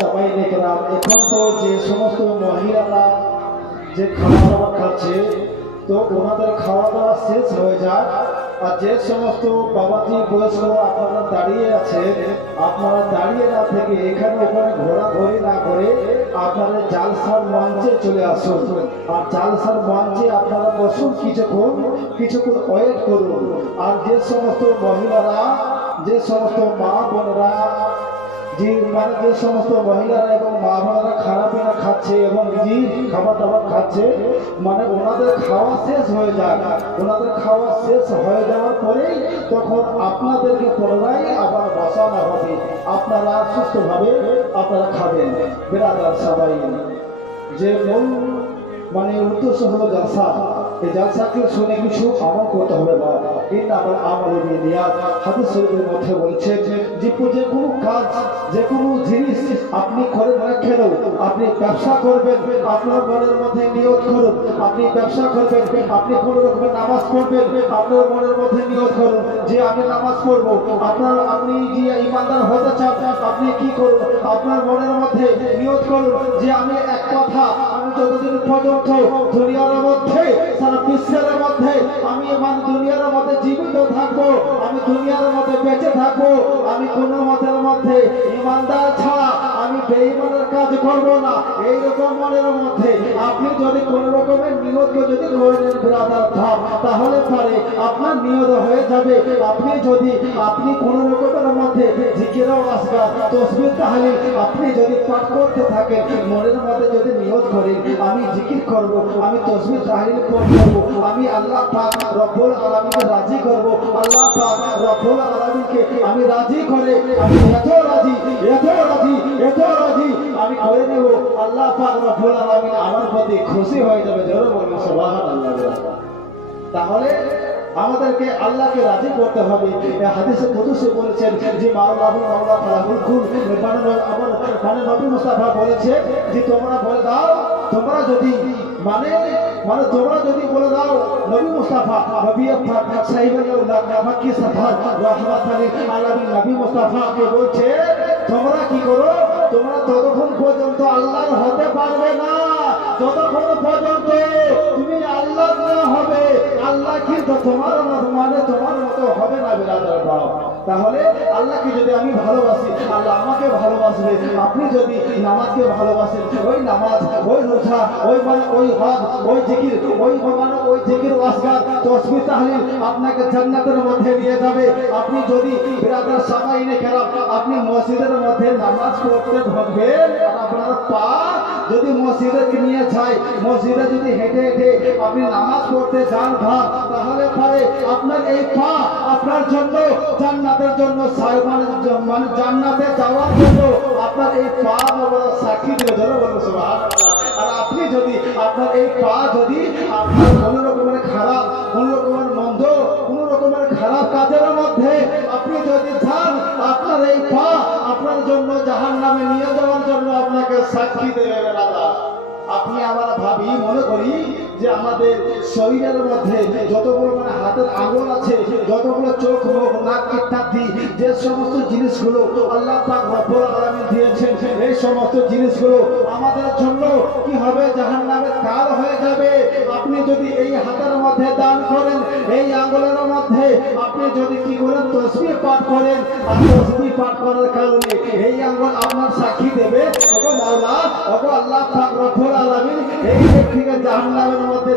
সবাই দেখলাম এখন তো যে সমস্ত মহিলারা যে খাওয়া দাওয়া খাচ্ছে, তো ওনাদের খাওয়া দাওয়া শেষ হয়ে যায়। আর যে সমস্ত বাবাজি বয়স্ক আপনারা দাঁড়িয়ে আছেন, আপনারা দাঁড়িয়ে না থেকে এখানে ওখানে ঘোরাঘুরি না করে আপনারা জালসার মঞ্চে চলে আসুন। আর জালসার মঞ্চে আপনারা বসুন, কিছুক্ষণ ওয়েট করুন। আর যে সমস্ত মহিলারা, যে সমস্ত মা বোনেরা, যে সমস্ত মহিলারা এবং মা বোনেরা খানাপিনা খাচ্ছে এবং খাবার দাবার খাচ্ছে, মানে ওনাদের খাওয়া শেষ হয়ে যায়। ওনাদের খাওয়া শেষ হয়ে যাওয়ার পরেই তখন আপনাদেরকে পুনরায় আবার বসানো হবে, আপনারা সুস্থভাবে আপনারা খাবেন। বেরাদার সবাই, যে মূল মানে উদ্দেশ্য হলো জালসা। এই জালসাকে শুনে কিছু আমল করতে হবে। হাদিস শরীফের মধ্যে বলছে যে কোনো কাজ, যে কোনো জিনিস আপনি করে রাখেন, আপনি ব্যবসা করবেন, আপনার মনের মধ্যে নিয়ত করুন আপনি ব্যবসা করবেন, আপনি কোনো রকমের নামাজ পড়বেন, আপনার মনের মধ্যে নিয়ত করুন যে আমি নামাজ পড়বো। আপনি যে ইমানদার হতে চান, আপনি কি করুন, আপনার মনের মধ্যে নিয়ত করুন যে আমি এক কথা, আমি যতদিন পর্যন্ত দুনিয়ার মধ্যে, সারা বিশ্বের মধ্যে আমি দুনিয়ার মধ্যে জীবিত থাকবো, আমি দুনিয়ার মধ্যে বেঁচে থাকবো, আমি কোনো মতের মধ্যে ইমানদার ছাড়া আমি বেঈমানের কাজ করব না। এইরকম মনের মধ্যে আপনি যদি কোন রকমের নিয়ত যদি করে নেন ব্রাদার ভাব, তাহলে পরে আপনার নিয়ত হয়ে যাবে। আপনি কোন রকমের মধ্যে জিকিরও আসগা তসবিহ তাহলিল আপনি যদি পাঠ করতে থাকেন, মনের মধ্যে যদি নিয়ত করেন আমি জিকির করব, আমি তসবিহ তাহলিল করব, আমি আল্লাহ পাক রব্বুল আলামিনকে রাজি করব, আল্লাহ পাক রব্বুল আলামিনকে আমি রাজি করে আমি এত রাজি আমি করে নেব, আল্লাহ পাক রব্বুল আলামিন আমার প্রতি খুশি হয়ে যাবে। জোরে বলুন সুবহানাল্লাহ। তাহলে আমাদেরকে আল্লাহকে রাজি করতে হবে। হাদিসে কুদসি বলেছেন যে মাওলা ফালাহুল কুল, মানে নবী মুস্তাফা বলেছে যে তোমরা বলে দাও, তোমরা যদি তোমরা যদি বলে দাও, নবী মুস্তাফা নবী পাক সাইয়্যিদুল্লাহ মাক্কি সাফার রাহমাতুল আলামিন নবী মুস্তাফাকে বলছে তোমরা কি করো, তোমরা ততক্ষণ পর্যন্ত আল্লাহর হতে পারবে না যতক্ষণ পর্যন্ত তুমি আল্লাহ না হবে। আল্লাহ কিন্তু তোমার মতো হবে না বেরাদার বাপ। তাহলে আল্লাহকে যদি আমি ভালোবাসি, আল্লাহ আমাকে ভালোবাসবে। আপনি যদি নামাজকে ভালোবাসেন, ওই নামাজ, ওই রোজা, ওই হজ, ওই জিকির ওয়াসগার তসবিহ তাহলিল আপনাকে জান্নাতের মধ্যে নিয়ে যাবে। আপনি যদি বেরাদার সামাইনে কেরাম আপনি মসজিদের মধ্যে নামাজ পড়তে ঢুকবেন, আর আপনার পা যদি মসজিদে নিয়ে যায়, মসজিদে যদি হেঁটে আপনি নামাজ পড়তে যান ভাব, তাহলে পরে আপনার এই পা আপনার জন্য জান্নাতের জন্য মানে জান্নাতে যাওয়ার জন্য আপনার এই পা সাক্ষী দিলে। ধরে বলবো সুবহানাল্লাহ। আর আপনি যদি আপনার এই পা যদি আপনার কোনো রকমের খারাপ, কোনো রকমের মন্দ, কোনো রকমের খারাপ কাজের মধ্যে আপনি যদি যান, আপনার এই পা আপনার জন্য জাহান্নামে নিয়ে যাওয়ার জন্য আপনাকে সাক্ষী দেবে। আপনি আমরা ভাবি মনে করি যে আমাদের শরীরের মধ্যে যতগুলো হাতের আঙুল আছে, যতগুলো চোখ, মুখ, নাক ইত্যাদি যে সমস্ত জিনিসগুলো আল্লাহ পাক রব্বুল আলামিন দিয়েছেন, এই সমস্ত জিনিসগুলো আমাদের জন্য কি হবে, জাহান্নামের কাল হয়ে যাবে। আপনি যদি এই হাতের মধ্যে দান করেন, এই আঙুলের মধ্যে আপনি যদি কি করেন, তসবিহ পাঠ করেন, আর তসবিহ পাঠ করার কারণে এই আঙুল আপনার সাক্ষী দেবে, ওগো মাওলা, ওগো আল্লাহ পাক রব্বুল আলামিন এই ব্যক্তিকে জাহান্নামের মধ্যে